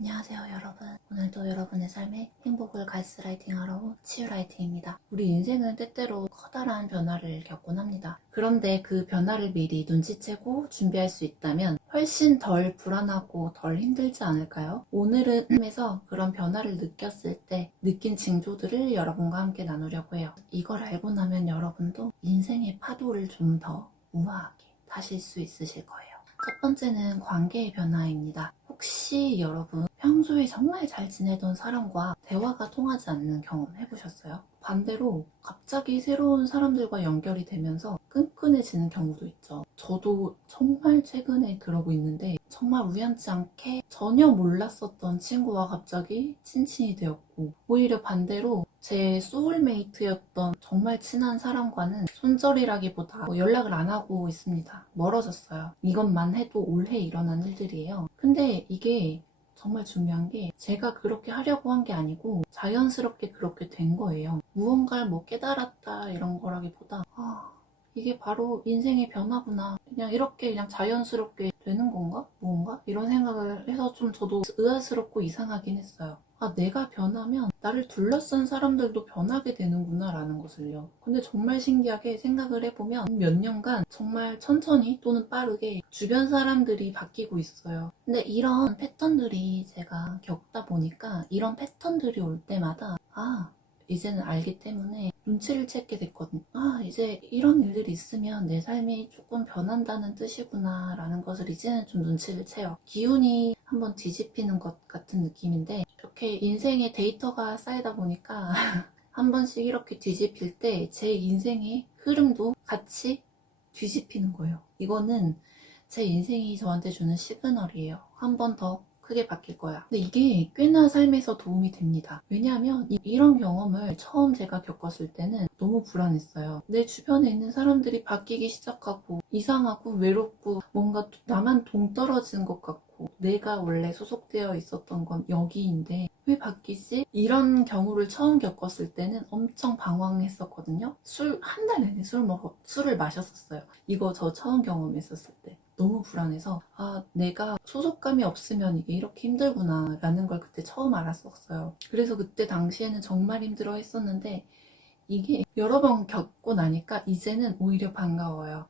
안녕하세요 여러분. 오늘도 여러분의 삶에 행복을 가스라이팅하러 온 치유라이팅입니다. 우리 인생은 때때로 커다란 변화를 겪곤 합니다. 그런데 그 변화를 미리 눈치채고 준비할 수 있다면 훨씬 덜 불안하고 덜 힘들지 않을까요? 오늘은 삶에서 그런 변화를 느꼈을 때 느낀 징조들을 여러분과 함께 나누려고 해요. 이걸 알고 나면 여러분도 인생의 파도를 좀 더 우아하게 타실 수 있으실 거예요. 첫 번째는 관계의 변화입니다. 혹시 여러분 평소에 정말 잘 지내던 사람과 대화가 통하지 않는 경험 해보셨어요? 반대로 갑자기 새로운 사람들과 연결이 되면서 끈끈해지는 경우도 있죠. 저도 정말 최근에 그러고 있는데 정말 우연치 않게 전혀 몰랐었던 친구와 갑자기 친친이 되었고, 오히려 반대로 제 소울메이트였던 정말 친한 사람과는 손절이라기보다 연락을 안 하고 있습니다. 멀어졌어요. 이것만 해도 올해 일어난 일들이에요. 근데 이게 정말 중요한 게 제가 그렇게 하려고 한 게 아니고 자연스럽게 그렇게 된 거예요. 무언가를 깨달았다 이런 거라기보다 이게 바로 인생의 변화구나. 그냥 이렇게 그냥 자연스럽게 되는 건가? 뭔가? 이런 생각을 해서 좀 저도 의아스럽고 이상하긴 했어요. 내가 변하면 나를 둘러싼 사람들도 변하게 되는구나 라는 것을요. 근데 정말 신기하게 생각을 해보면 몇 년간 정말 천천히 또는 빠르게 주변 사람들이 바뀌고 있어요. 근데 이런 패턴들이 제가 겪다 보니까 이런 패턴들이 올 때마다 이제는 알기 때문에 눈치를 채게 됐거든요. 이제 이런 일들이 있으면 내 삶이 조금 변한다는 뜻이구나 라는 것을 이제는 좀 눈치를 채요. 기운이 한번 뒤집히는 것 같은 느낌인데 이렇게 인생의 데이터가 쌓이다 보니까 한 번씩 이렇게 뒤집힐 때 제 인생의 흐름도 같이 뒤집히는 거예요. 이거는 제 인생이 저한테 주는 시그널이에요. 한 번 더 크게 바뀔 거야. 근데 이게 꽤나 삶에서 도움이 됩니다. 왜냐하면 이런 경험을 처음 제가 겪었을 때는 너무 불안했어요. 내 주변에 있는 사람들이 바뀌기 시작하고 이상하고 외롭고 뭔가 나만 동떨어진 것 같고 내가 원래 소속되어 있었던 건 여기인데 왜 바뀌지? 이런 경우를 처음 겪었을 때는 엄청 방황했었거든요. 한 달 내내 술을 마셨었어요. 이거 저 처음 경험했었을 때. 너무 불안해서 내가 소속감이 없으면 이게 이렇게 힘들구나 라는 걸 그때 처음 알았었어요. 그래서 그때 당시에는 정말 힘들어 했었는데 이게 여러 번 겪고 나니까 이제는 오히려 반가워요.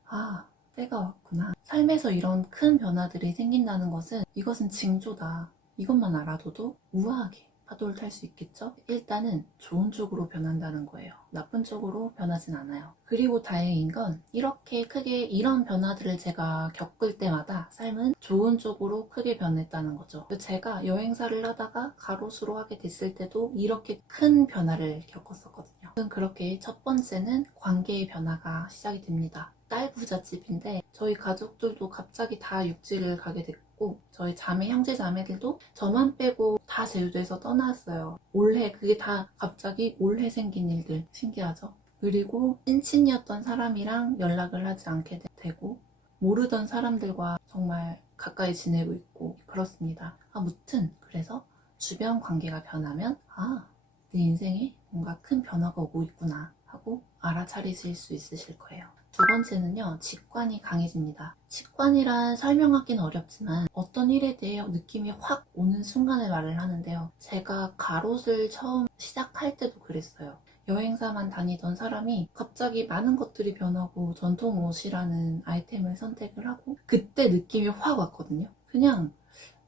때가 왔구나. 삶에서 이런 큰 변화들이 생긴다는 것은 이것은 징조다. 이것만 알아둬도 우아하게 파도를 탈 수 있겠죠? 일단은 좋은 쪽으로 변한다는 거예요. 나쁜 쪽으로 변하진 않아요. 그리고 다행인 건 이렇게 크게 이런 변화들을 제가 겪을 때마다 삶은 좋은 쪽으로 크게 변했다는 거죠. 제가 여행사를 하다가 가로수로 하게 됐을 때도 이렇게 큰 변화를 겪었었거든요. 그렇게 첫 번째는 관계의 변화가 시작이 됩니다. 딸 부잣집인데 저희 가족들도 갑자기 다 육지를 가게 됐고 저희 형제 자매들도 저만 빼고 다 제주도에서 떠났어요. 올해 그게 다 갑자기 올해 생긴 일들 신기하죠? 그리고 찐친이었던 사람이랑 연락을 하지 않게 되고 모르던 사람들과 정말 가까이 지내고 있고 그렇습니다. 아무튼 그래서 주변 관계가 변하면 내 인생에 뭔가 큰 변화가 오고 있구나 하고 알아차리실 수 있으실 거예요. 두 번째는요, 직관이 강해집니다. 직관이란 설명하기는 어렵지만 어떤 일에 대해 느낌이 확 오는 순간을 말을 하는데요. 제가 가롯을 처음 시작할 때도 그랬어요. 여행사만 다니던 사람이 갑자기 많은 것들이 변하고 전통 옷이라는 아이템을 선택을 하고 그때 느낌이 확 왔거든요. 그냥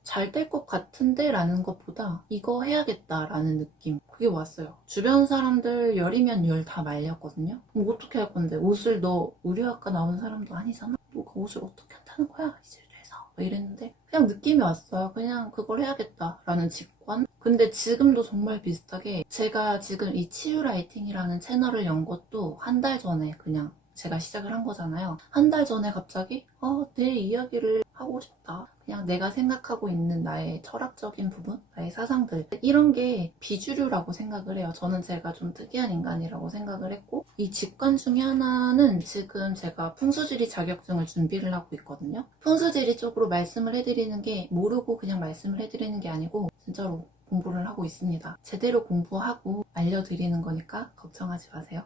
잘 될 것 같은데 라는 것보다 이거 해야겠다 라는 느낌, 그게 왔어요. 주변 사람들 열이면 열 다 말렸거든요. 어떻게 할 건데, 옷을 너 의류학과 나온 사람도 아니잖아, 너 그 옷을 어떻게 한다는 거야 이 제주도에서, 이랬는데 그냥 느낌이 왔어요. 그냥 그걸 해야겠다 라는 직관. 근데 지금도 정말 비슷하게 제가 지금 이 치유라이팅이라는 채널을 연 것도 한 달 전에 그냥 제가 시작을 한 거잖아요. 한 달 전에 갑자기 내 이야기를 하고 싶다. 그냥 내가 생각하고 있는 나의 철학적인 부분, 나의 사상들, 이런 게 비주류라고 생각을 해요. 저는 제가 좀 특이한 인간이라고 생각을 했고, 이 직관 중에 하나는 지금 제가 풍수지리 자격증을 준비를 하고 있거든요. 풍수지리 쪽으로 말씀을 해드리는 게 모르고 그냥 말씀을 해드리는 게 아니고 진짜로 공부를 하고 있습니다. 제대로 공부하고 알려드리는 거니까 걱정하지 마세요.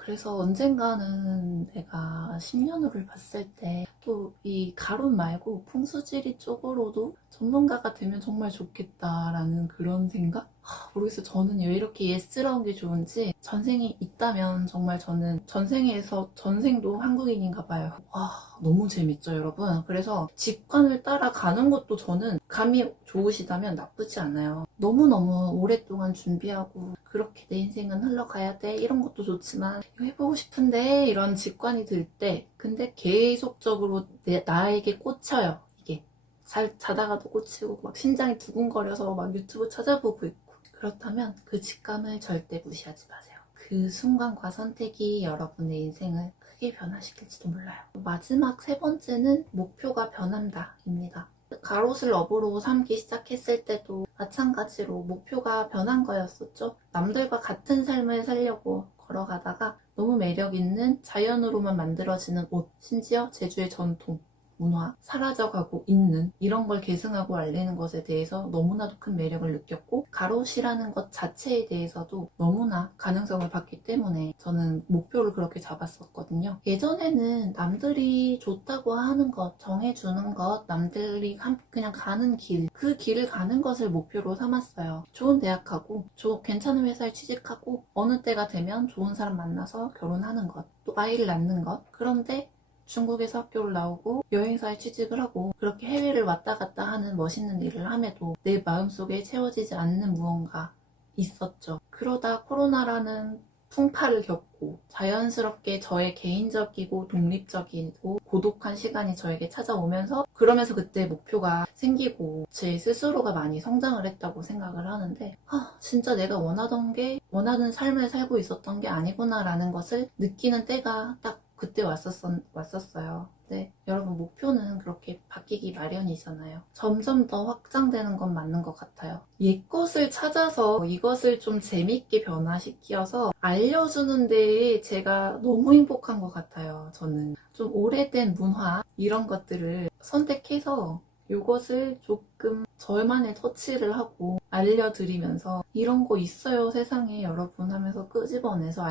그래서 언젠가는 내가 10년 후를 봤을 때 또 이 가론 말고 풍수지리 쪽으로도 전문가가 되면 정말 좋겠다라는 그런 생각? 모르겠어요. 저는 왜 이렇게 예스러운 게 좋은지 전생이 있다면 정말 저는 전생에서 전생도 한국인인가 봐요. 와, 너무 재밌죠, 여러분. 그래서 직관을 따라가는 것도 저는 감이 좋으시다면 나쁘지 않아요. 너무너무 오랫동안 준비하고 그렇게 내 인생은 흘러가야 돼 이런 것도 좋지만 이거 해보고 싶은데 이런 직관이 들 때 근데 계속적으로 나에게 꽂혀요. 이게 자다가도 꽂히고 막 심장이 두근거려서 막 유튜브 찾아보고 있고 그렇다면 그 직감을 절대 무시하지 마세요. 그 순간과 선택이 여러분의 인생을 크게 변화시킬지도 몰라요. 마지막 세 번째는 목표가 변한다입니다. 가롯을 업으로 삼기 시작했을 때도 마찬가지로 목표가 변한 거였었죠. 남들과 같은 삶을 살려고 걸어가다가 너무 매력 있는 자연으로만 만들어지는 옷, 심지어 제주의 전통, 문화, 사라져가고 있는 이런 걸 계승하고 알리는 것에 대해서 너무나도 큰 매력을 느꼈고 가롯이라는 것 자체에 대해서도 너무나 가능성을 봤기 때문에 저는 목표를 그렇게 잡았었거든요. 예전에는 남들이 좋다고 하는 것, 정해주는 것, 남들이 그냥 가는 길, 그 길을 가는 것을 목표로 삼았어요. 좋은 대학 가고 괜찮은 회사에 취직하고 어느 때가 되면 좋은 사람 만나서 결혼하는 것, 또 아이를 낳는 것. 그런데 중국에서 학교를 나오고 여행사에 취직을 하고 그렇게 해외를 왔다 갔다 하는 멋있는 일을 함에도 내 마음속에 채워지지 않는 무언가 있었죠. 그러다 코로나라는 풍파를 겪고 자연스럽게 저의 개인적이고 독립적이고 고독한 시간이 저에게 찾아오면서 그러면서 그때 목표가 생기고 제 스스로가 많이 성장을 했다고 생각을 하는데 진짜 내가 원하는 삶을 살고 있었던 게 아니구나 라는 것을 느끼는 때가 딱 그때 왔었어요. 네, 여러분 목표는 그렇게 바뀌기 마련이잖아요. 점점 더 확장되는 건 맞는 것 같아요. 옛것을 찾아서 이것을 좀 재밌게 변화시켜서 알려주는 데에 제가 너무 행복한 것 같아요. 저는 좀 오래된 문화 이런 것들을 선택해서 이것을 조금 저만의 터치를 하고 알려드리면서 이런 거 있어요 세상에 여러분 하면서 끄집어내서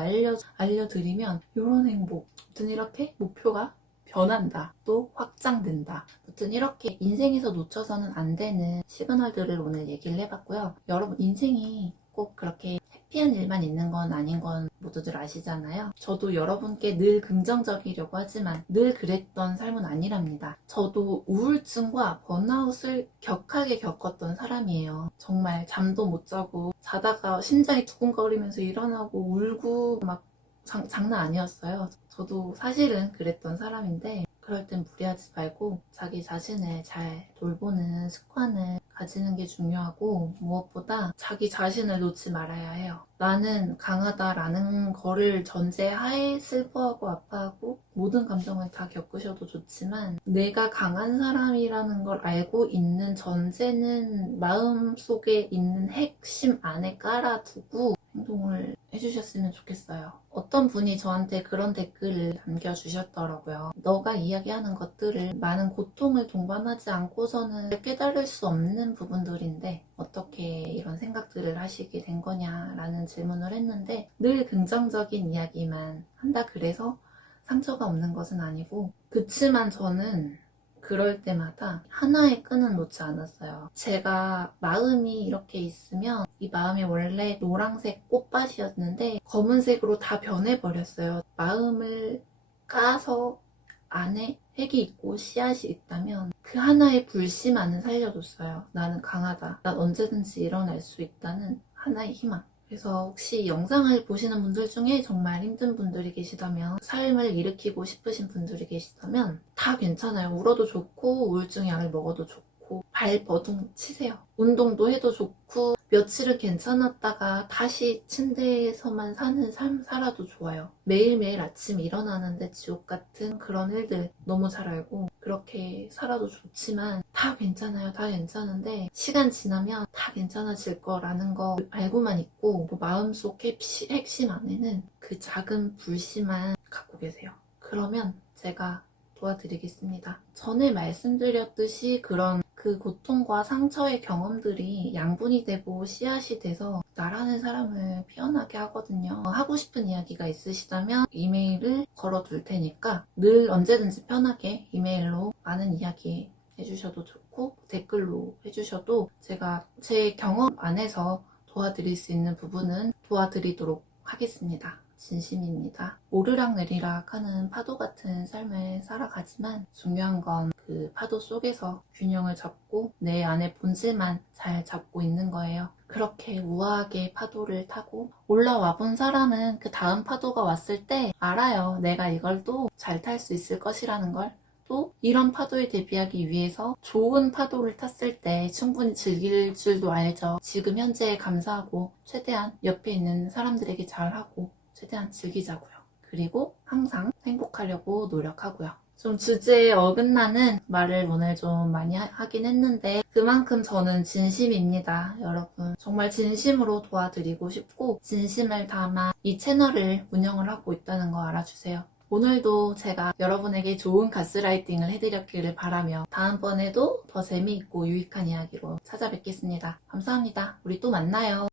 알려드리면 이런 행복 아무튼 이렇게 목표가 변한다 또 확장된다 아무튼 이렇게 인생에서 놓쳐서는 안 되는 시그널들을 오늘 얘기를 해봤고요. 여러분 인생이 꼭 그렇게 해피한 일만 있는 건 아닌 건 모두들 아시잖아요. 저도 여러분께 늘 긍정적이려고 하지만 늘 그랬던 삶은 아니랍니다. 저도 우울증과 번아웃을 격하게 겪었던 사람이에요. 정말 잠도 못 자고 자다가 심장이 두근거리면서 일어나고 울고 막 장난 아니었어요. 저도 사실은 그랬던 사람인데 그럴 땐 무리하지 말고 자기 자신을 잘 돌보는 습관을 가지는 게 중요하고 무엇보다 자기 자신을 놓지 말아야 해요. 나는 강하다라는 거를 전제하에 슬퍼하고 아파하고 모든 감정을 다 겪으셔도 좋지만 내가 강한 사람이라는 걸 알고 있는 전제는 마음속에 있는 핵심 안에 깔아두고 행동을 해주셨으면 좋겠어요. 어떤 분이 저한테 그런 댓글을 남겨주셨더라고요. 너가 이야기하는 것들을 많은 고통을 동반하지 않고서는 깨달을 수 없는 부분들인데 어떻게 이런 생각들을 하시게 된 거냐라는 질문을 했는데 늘 긍정적인 이야기만 한다 그래서 상처가 없는 것은 아니고 그치만 저는 그럴 때마다 하나의 끈은 놓지 않았어요. 제가 마음이 이렇게 있으면 이 마음이 원래 노란색 꽃밭이었는데 검은색으로 다 변해버렸어요. 마음을 까서 안에 핵이 있고 씨앗이 있다면 그 하나의 불씨만은 살려줬어요. 나는 강하다. 난 언제든지 일어날 수 있다는 하나의 희망. 그래서 혹시 영상을 보시는 분들 중에 정말 힘든 분들이 계시다면 삶을 일으키고 싶으신 분들이 계시다면 다 괜찮아요. 울어도 좋고 우울증 약을 먹어도 좋고 발버둥 치세요. 운동도 해도 좋고 며칠은 괜찮았다가 다시 침대에서만 사는 삶 살아도 좋아요. 매일매일 아침 일어나는데 지옥 같은 그런 일들 너무 잘 알고 그렇게 살아도 좋지만 다 괜찮아요. 다 괜찮은데 시간 지나면 다 괜찮아질 거라는 거 알고만 있고 마음속 핵심 안에는 그 작은 불씨만 갖고 계세요. 그러면 제가 도와드리겠습니다. 전에 말씀드렸듯이 그런 그 고통과 상처의 경험들이 양분이 되고 씨앗이 돼서 나라는 사람을 피어나게 하거든요. 하고 싶은 이야기가 있으시다면 이메일을 걸어둘 테니까 늘 언제든지 편하게 이메일로 많은 이야기 해주셔도 좋고 댓글로 해주셔도 제가 제 경험 안에서 도와드릴 수 있는 부분은 도와드리도록 하겠습니다. 진심입니다. 오르락내리락 하는 파도 같은 삶을 살아가지만 중요한 건 그 파도 속에서 균형을 잡고 내 안의 본질만 잘 잡고 있는 거예요. 그렇게 우아하게 파도를 타고 올라와 본 사람은 그 다음 파도가 왔을 때 알아요. 내가 이걸 또 잘 탈 수 있을 것이라는 걸. 또 이런 파도에 대비하기 위해서 좋은 파도를 탔을 때 충분히 즐길 줄도 알죠. 지금 현재에 감사하고 최대한 옆에 있는 사람들에게 잘하고 최대한 즐기자고요. 그리고 항상 행복하려고 노력하고요. 좀 주제에 어긋나는 말을 오늘 좀 많이 하긴 했는데 그만큼 저는 진심입니다. 여러분 정말 진심으로 도와드리고 싶고 진심을 담아 이 채널을 운영을 하고 있다는 거 알아주세요. 오늘도 제가 여러분에게 좋은 가스라이팅을 해드렸기를 바라며 다음번에도 더 재미있고 유익한 이야기로 찾아뵙겠습니다. 감사합니다. 우리 또 만나요.